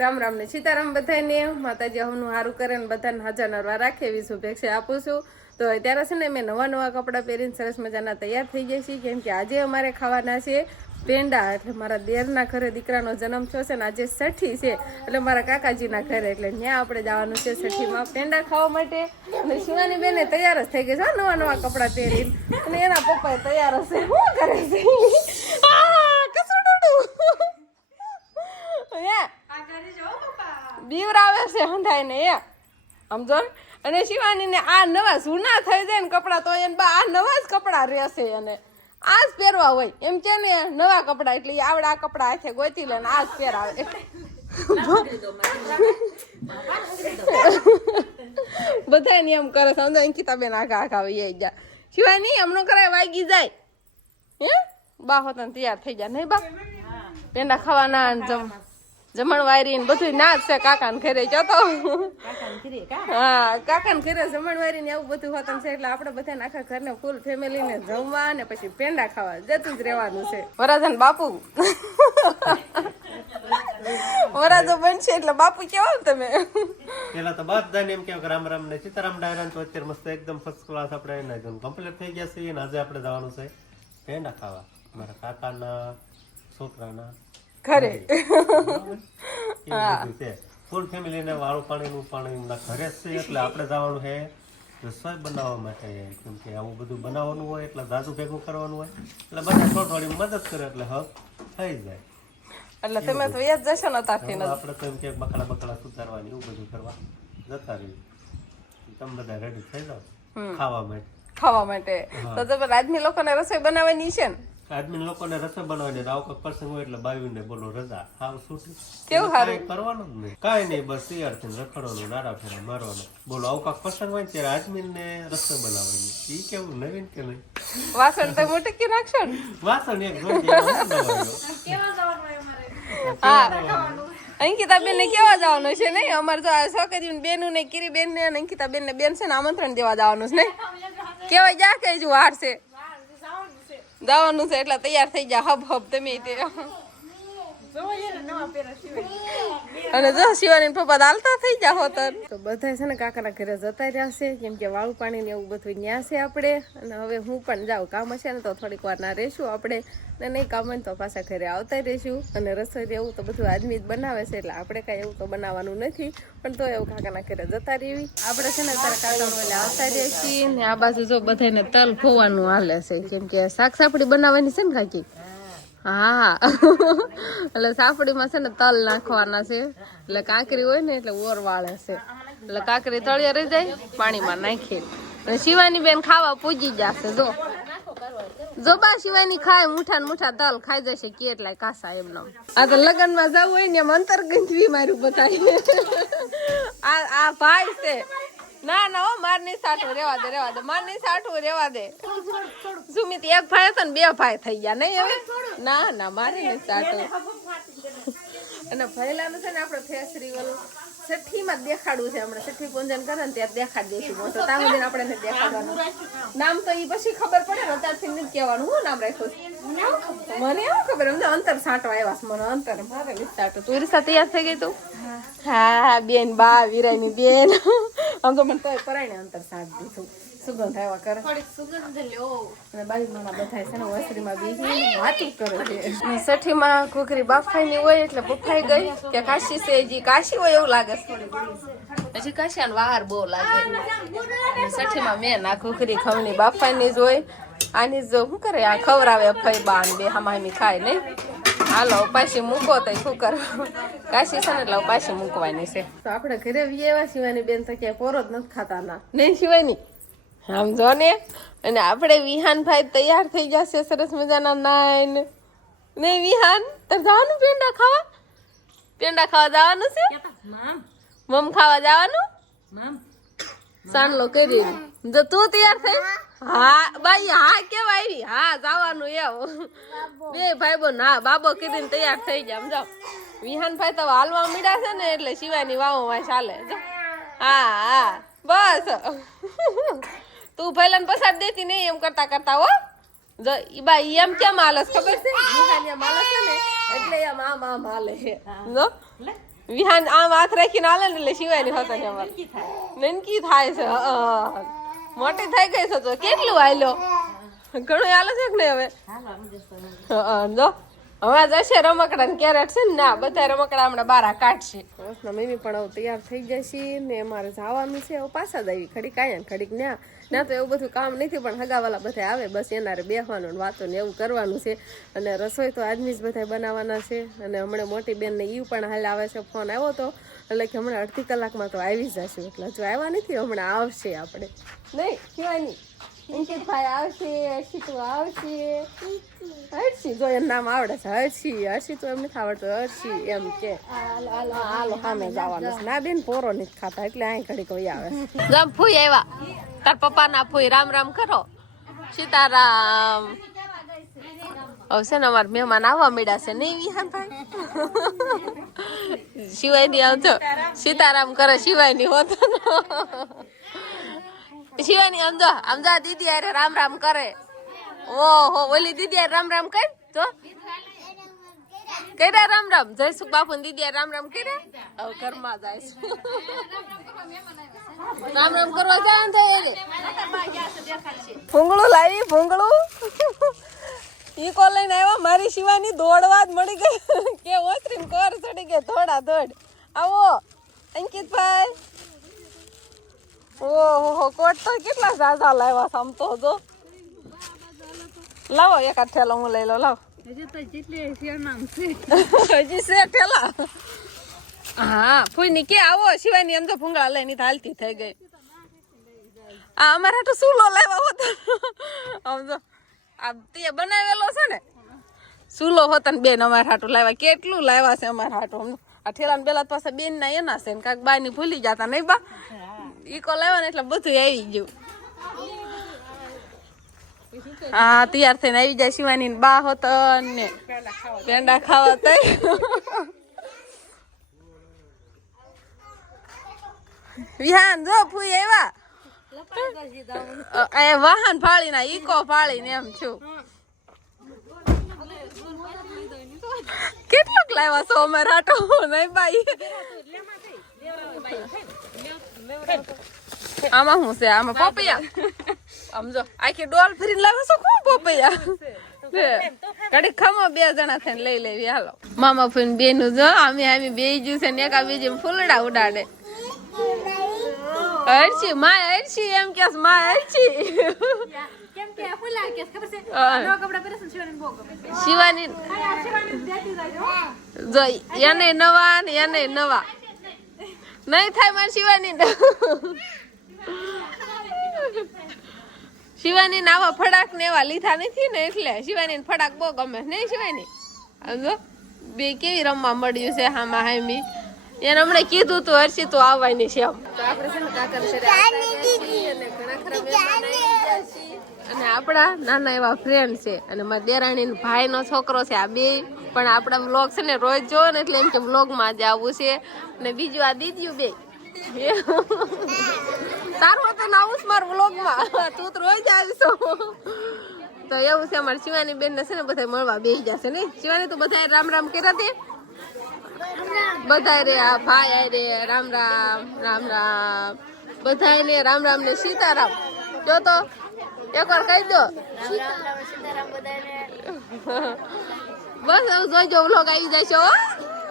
રામ રામ ને સીતારામ બધાને માતાજી હમનું સારું કરે ને બધાને હાજર નરવા રાખે એવી શુભેચ્છા આપું છું. તો અત્યારે છે ને મેં નવા કપડાં પહેરીને સરસ મજાના તૈયાર થઈ ગયા છીએ, કેમ કે આજે અમારે ખાવાના છે પેંડા. એટલે મારા દેરના ઘરે દીકરાનો જન્મ થયો છે ને આજે છઠ્ઠી છે, એટલે મારા કાકાજીના ઘરે, એટલે ત્યાં આપણે જવાનું છે છઠ્ઠીમાં પેંડા ખાવા માટે. અને શિવાની બેને તૈયાર જ થઈ ગઈ છે નવા કપડાં પહેરીને, અને એના પપ્પા તૈયાર હશે. શું કરે છે? બીવરાવે છે હંધાઈને એ સમજો. અને શિવાની ને આ નવા જૂના થઈ જાય ને કપડા, તો એને આ નવા જ કપડા રહેશે, અને આ જ પહેરવા હોય એમ છે ને નવા કપડા. એટલે આવડા કપડા હાથે ગોતી લે ને આ જ પહેરાવે. બધા ને એમ કરે સમજો. અંકિતાબેન આખા વહી ગયા. શિવાની એમનો કરાય વાગી જાય હે બા હોત તૈયાર થઈ જાય નહીં બા? પેંડા ખાવાના જમણ વાયરી બધું ના જ છે કાકા ને ઘરે જતો. હા કાકા ને ઘરે જમણ વાયરી ને એવું બધું હોતું છે, એટલે આપડે બધા આખા ઘરને ફૂલ ફેમિલી ને જમવા ને પછી પેંડા ખાવા જતું જ રહેવાનું છે. વરાજન બાપુ વરાજો બનશે એટલે બાપુ કેવા તમે? પેલા તો બધાને એમ કે રામ રામ ને સીતારામ ડાયરા. તો અત્યારે મસ્ત એકદમ ફર્સ્ટ ક્લાસ આપણે કમ્પ્લીટ થઈ ગયા છે, અને આજે આપણે જવાનું છે પેંડા ખાવા મારા કાકાના છોકરાના ઘરે. ફૂલ ફેમિલી ને વાળું પાણી ઘરે છે, એટલે આપણે જવાનું છે રસોઈ બનાવવા માટે. કેમ કે આવું બધું બનાવવાનું હોય એટલે દાદુ ભેગું કરવાનું હોય, એટલે બધા થોડી મદદ કરે એટલે હક થઈ જાય. એટલે તમે તો યાદ જશો ને તાથી આપણે તો એમ કે બકડા સુધારવાની એવું બધું કરવા જતા રહ્યું. તમે બધા રેડી થઈ જાઓ ખાવા માટે. તો તમે આદમી લોકોને રસોઈ બનાવવાની છે ને? આદમી લોકોને રસોઈ બનાવવાની આવું કઈક પ્રસંગ હોય એટલે બાયું ને બોલો રજા હાવ છૂટી. કેવું સારું કરવાનું જ નહીં, કાંઈ નહીં, બસ તૈયાર થઈને રખડવાનું, નાડા ફેરા મારવાનું. બોલો આવું કાંક પ્રસંગ હોય ત્યારે આદમી ને રસોઈ બનાવવાની. ઈ કેવું નવીન કે નહીં? વાસણ તો મોટી કે નાખશો ને? વાસણ એક અંકિતા બેન ને કેવા જવાનું છે નહીં? અમારે તો આ છોકરી બેનું ને કીરી બેન ને અંકિતા બેન ને બેન છે ને આમંત્રણ દેવા જવાનું છે નહીં? કેવાય જા કે જો વાર છે જવાનું છે, એટલે તૈયાર થઈ જા હબ તમે તે. અને જો શિવાની પપ્પા દાલતા થઈ જા હોતર. તો બધા છે ને કાકાના ઘરે જતા રહ્યા છે, કેમ કે વાળું પાણી ને એવું બધું ન્યા છે આપણે. અને હવે હું પણ જાઉં, કામ હશે ને તો થોડીક વાર ના રહેશું આપણે, ને નહીં કામ હોય તો પાછા ઘરે આવતા રહીશું. અને રસોઈ એવું તો બધું આદમી જ બનાવે છે, એટલે આપણે કાંઈ એવું તો બનાવવાનું નથી, પણ તો એવું કાકાના ઘરે જતા રહેવી આપણે છે ને. તારા કાકા એટલે આવતા રહીએ છીએ. ને આ બાજુ જો બધાને તલ ખોવાનું હાલે છે, કેમ કે શાક સાપડી બનાવવાની છે ને કાકી. હા એટલે સાપડીમાં છે ને તલ નાખવાના છે, એટલે કાકરી હોય ને એટલે ઓર વાળે છે, એટલે કાકરી તળિયે રહી જાય પાણીમાં નાખી. અને શિવાની બેન ખાવા પૂજી જશે. જો બા શિવાની ખાય મુઠા તલ ખાઈ જશે કેટલાય કાસા એમનો. આ તો લગ્ન માં જવું હોય ને એમ અંતર ગંજવી મારું બતાવી. આ ભાઈ છે. ના ઓ માર ની સાઠું રેવા દે માર ની સાઠું રેવા દે. સુમિત એક ભાઈ હતો ને બે ભાઈ થઈ ગયા નહીં હવે? ના મારે ની સાઠું. અને પહેલાનું છે ને આપણે ફેસરી ઓલું છઠ્ઠી માં દેખાડવું છે. હમણાં છઠ્ઠી પૂજન કરે ને ત્યારે દેખાડી દઈશું. તો ત્યાં સુધી આપણે દેખાડવાનું નામ તો એ પછી ખબર પડે ને, અત્યારથી નથી કહેવાનું. હું નામ રાખ્યું મને એવું ખબર, એમ અંતર સાટવા આવ્યા મને અંતર મારે ની સાટું. તું રીસા તૈયાર થઈ ગઈ તું? હા બેન બા વિરાય ની બેન. આમ તો મને તોય પરાય ને અંતર સાટ દીધું. સુગંધ આવ્યા કરે અને બાજુ મામા બધા છે ને વસરીમાં બીજી વાતું કરે છે. છઠ્ઠીમાં ઘૂઘરી બાફાઈ ની હોય એટલે બફાઈ ગઈ કે કાશી છે, હજી કાશી હોય એવું લાગે છે. હજી કાશી વાર બહુ લાગે. છઠ્ઠીમાં મેં ના ઘૂઘરી ખવની બાફાઈ ની જ હોય. આની જો શું કરે આ ખવરાવે ફઈ બાન બે હામામી ખાય નહીં. હાલો પાછી મૂકો તો શું કરવા? કાશી છે ને એટલે પાછી મૂકવાની છે. તો આપણે ઘરે એવા શિવાની બેન તો ક્યાંય પોરો જ નથી ખાતા ના નહીં શિવાની આમ જો ને. અને આપણે વિહાન ભાઈ તૈયાર થઈ જશે સરસ મજાના નાઈન. નહીં વિહાન તાર જવાનું પેંડા ખાવા જવાનું છે? મમ ખાવા જવાનું સાનલો કરી. જો તું તૈયાર થઈ? હા ભાઈ હા કેવા આવી? હા જવાનું એવું. બે ભાઈ બોન હા બાબો કીધું તૈયાર થઈ ગયા. સમજો વિહાન ભાઈ તો હાલવા મીડા છે ને એટલે શિવાની વાવ ચાલે. હા બસ તું ભૈલાને પસાર દેતી નહીં એમ કરતા હો. જો ઈ બા એમ કેમ હાલસ ખબર છે? વિહાન એમ હાલે છે ને એટલે એમ આમ હાલે છે. જો વિહાન આમ હાથ રાખીને હાલે ને એટલે શિવાની હોતા છે અમારે નનકી થાય છે મોટી થઈ ગઈ છે તો કેટલું હાલ્યો ઘણું હાલે છે કે નહીં હવે જો હવે જશે રમકડા ને કેરેટ છે ને ના બધા રમકડા હમણાં બારા કાઢશે મમ્મી પણ હવે તૈયાર થઈ જશે ને અમારે જવાનું છે હવે પાછા જ આવી ખડીક આયા ને ખડીક ના તો એવું બધું કામ નથી પણ હગાવાલા બધા આવે બસ એનારે બેસવાનું ને વાતો ને એવું કરવાનું છે અને રસોઈ તો આજની જ બધા બનાવવાના છે અને હમણાં મોટી બેન ને ઈ પણ હાલ આવે છે ફોન આવ્યો તો એટલે કે હમણાં અડધી કલાકમાં તો આવી જશું એટલે હજુ આવ્યા નથી હમણાં આવશે આપણે નહીં શિવાની અંકિતભાઈ આવશે હર્ષિતુ આવશે હર્ષી જો એનું નામ આવડે છે હર્ષી તો એમ નથી આવડતું હર્ષી એમ કે હાલો સામે જવાનું છે ના બેન પોરો નથી ખાતા એટલે અહીં ઘડી કોઈ આવે રામ ફૂઈ આવ્યા તાર પપ્પા ના ફૂઈ રામ રામ કરો સીતારામ હવે છે ને અમારા મહેમાન આવવા મળ્યા છે નહીં વિહાનભાઈ શિવાય ની આવજો સીતારામ કરે શિવાય ની હોતો શિવાની આમ જા દીદી અરે રામ રામ કરે ઓહો ઓલી દીદી રામ રામ કર તો કર્યા રામ રામ જયસુખ બાપુ ને દીદી રામ રામ કર્યા હવે ઘરમાં જાય રામ રામ કરવા જાય ને ભૂંગળું લાવી ભૂંગળું ઈ કો લઈને આવ્યા મારી શિવાની દોડવા જ મળી ગઈ કે ઓતરીને કોર ચડી ગઈ થોડા દોડ આવો અંકિતભાઈ ઓહો કોટ તો કેટલા ઝાઝા લાવ્યા આમ તો જો લાવો એક આ ઠેલો હું લઈ લો લાવ હજી છે ઠેલા હા ફૂઈ કે આવો શિવાની એમ તો ભૂંગળા લઈને હાલતી થઈ ગઈ આ અમારે તો સુલો લાવ્યા હોતો આમ જો આ તે બનાવેલો છે ને સુલો હોતા ને બેન અમારે હાટું લાવ્યા કેટલું લાવ્યા છે અમારે હાટું આ ઠેલા બેલા પાસે બેન ના એના છે ને કાંક બા ની ભૂલી જતા નહીં બા ઈકો લાવ્યા ને એટલે બધું આવી ગયું હા તૈયાર થઈને આવી જાય શિવાની બા હોતો ને પેંડા ખાવા તઈ વિહાન જો ફૂઈ આવ્યા વાહન ફાળી ના ઈકો ફાળી ને એમ છું કેટલુંક લાવ્યા છો અમારે હાટો નહીં બાઈ આમાં શું છે આમાં પપૈયા આમ જો આખી ડોલ ફરીને લાવે છો કોણ પપૈયા ઘડી ખમો બે જણા થઈને લઈ લેવી હાલો મામા ફૂઈ બેનું જો આમી બે જ્યું છે ને એકા બીજી ફૂલડા ઉડાડે હર્ષી માય હર્ષી એમ કે માય હર્ષી શિવાની જો એને નવા ને એને નવા નહીં થાય મારી શિવાની ને આવા ફડાક ને એવા લીધા નથી ને એટલે શિવાની ફડાક બહુ ગમે નહીં શિવાની બે કેવી રમવા મળ્યું છે હામાં હામી એને હમણાં કીધું તું હર્ષી તું આવવાની છે અને આપણા નાના એવા ફ્રેન્ડ છે અને મારા દેરાણી ભાઈ નો છોકરો છે આ બે પણ આપણા વ્લોગ છે ને રોજ જોવો ને એટલે એમ કે વ્લોગ માં જ આવવું છે અને બીજું આ દીદીયું બે તારું હતું ના આવું મારા વ્લોગ માં તું તો રોજ આવીશો તો એવું છે અમારી શિવાની બેન ને છે ને બધા મળવા બેસી જશે ને શિવાની તું બધા રામ રામ કર્યા તે બધા રે આ ભાઈ રે રામ રામ રામ રામ બધા ને રામ રામ ને સીતારામ જો તો એક વાર કહી દો બસ જોઈજો વ્લોગ આવી જાય છે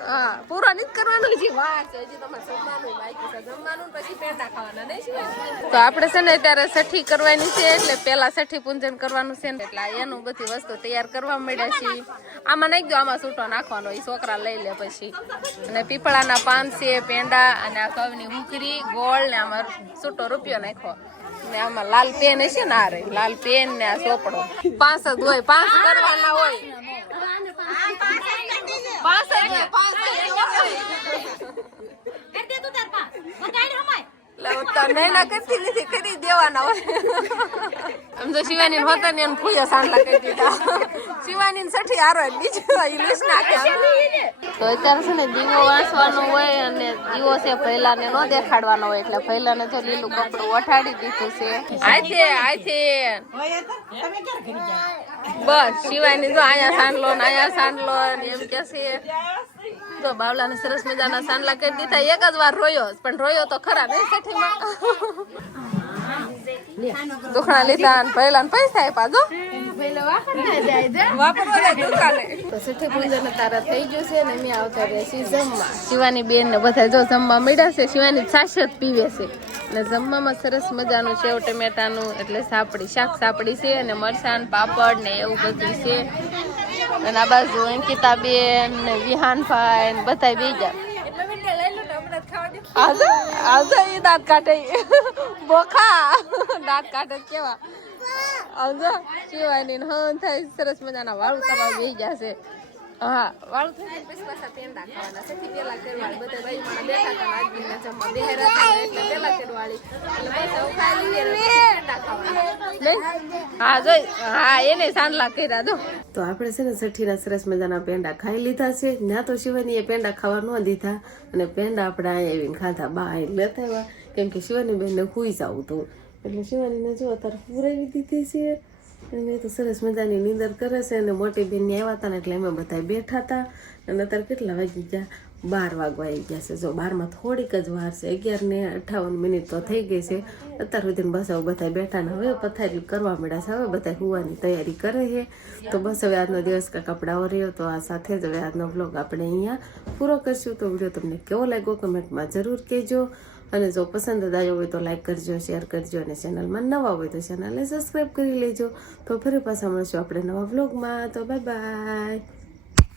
હા પૂરો નથી કરવાનો હજી વાર છે હજી તમારે જમવાનું બાકી છે જમવાનું પછી પેંડા ખાવાના નહીં તો આપણે છે ને ત્યારે છઠ્ઠી કરવાની છે એટલે પેલા છઠ્ઠી પૂજન કરવાનું છે ને એટલે એનું બધી વસ્તુ તૈયાર કરવા મળ્યા છે આમાં નાખી દો આમાં છૂટો નાખવાનો એ છોકરા લઈ લે પછી અને પીપળાના પાન છે પેંડા અને આ ઘઉંની હુંકરી ગોળ ને આમાં છૂટો રૂપિયો નાખો ને આમાં લાલ પેન હશે ને આ રહી લાલ પેન ને આ ચોપડો 5 જ હોય 5 કરવાના હોય 5 કરી દેવાના હોય આમ તો શિવાની હોતા ને ફૂયા સાંડલા કરી દીધા શિવાની છઠ્ઠી હારો બીજું લિસ્ટ નાખ્યા તો અત્યારે છે ને દીવો વાંચવાનો હોય અને દીવો છે પહેલાને ન દેખાડવાનો હોય એટલે પહેલાને તો લીલું કપડું ઓઠાડી દીધું છે આથી બસ શિવાની જો અહીંયા સાંડલો ને એમ કે છે જો બાવલાને સરસ મજાના સાંડલા કરી દીધા. એક જ વાર રોયો, પણ રોયો તો ખરા નહીં સઠીમાં. દુખણા લીધા ને પહેલા પૈસા આપ્યા જો વાપરવા જાય દુકાને. તો સઠ્ઠી પૂજન તારા થઈ ગયું છે ને અમે આવતા રહેશી જમવા. શિવાની બેન ને બધા જો જમવા મળ્યા છે. શિવાની છાશ જ પીવે છે અને જમવામાં સરસ મજાનું સેવ ટમેટાનું એટલે સાપડી શાક સાપડી છે અને મરસાણ પાપડ ને એવું બધું છે. અને આ બાજુ અંકિતાબેન ને વિહાનભાઈ ને બધા બીજા આજે ઈ દાંત કાઢે બોખા દાંત કાઢે કેવા આવજો શિવાની હન થાય સરસ મજાના વાળું કરવા બેસી જશે. હા વાળું થાય પછી પાછા પેંડા ખાવાના સથી પેલા કરવાળી બધા ભાઈ મારા બેઠા હતા આજના જમવા બેહેરા હતા એટલે પેલા કરવાળી એટલે પાછા ખાઈ લઈએ પેંડા ખાવાના. હા જોઈ હા એને સાંડલા કર્યા દો. તો આપણે છે ને સઠ્ઠીના સરસ મજાના પેંડા ખાઈ લીધા છે. ના તો શિવાની એ પેંડા ખાવા ન દીધા અને પેંડા આપણે અહીંયા આવીને ખાધા. બા અહીં લેતા આવ્યા કેમ કે શિવાની બેનને ખુઈ જવું હતું એટલે શિવાનીને જો અત્યારે પુરાવી દીધી છે અને તો સરસ મજાની નીંદર કરે છે. અને મોટી બેન આવ્યા હતા ને એટલે અમે બધા બેઠા હતા અને અત્યારે કેટલા વાગી ગયા 12 વાગવા આવી ગયા છે. જો 12માં થોડીક જ વાર છે 11:58 તો થઈ ગઈ છે. અત્યાર સુધીને બસ હવે બધા બેઠા ને હવે પથારી કરવા મળ્યા છે. હવે બધા સુવાની તૈયારી કરે છે. તો બસ હવે આજનો દિવસ કાંઈક કપડાઓ રહ્યો તો આ સાથે જ હવે આજનો વ્લોગ આપણે અહીંયા પૂરો કરશું. તો વિડીયો તમને કેવો લાગ્યો કમેન્ટમાં જરૂર કહેજો અને જો પસંદ આવ્યો હોય તો લાઈક કરજો, શેર કરજો અને ચેનલમાં નવા હોય તો ચેનલને સબસ્ક્રાઈબ કરી લેજો. તો ફરી પાછા મળશું આપણે નવા વ્લોગમાં. તો બાય બાય.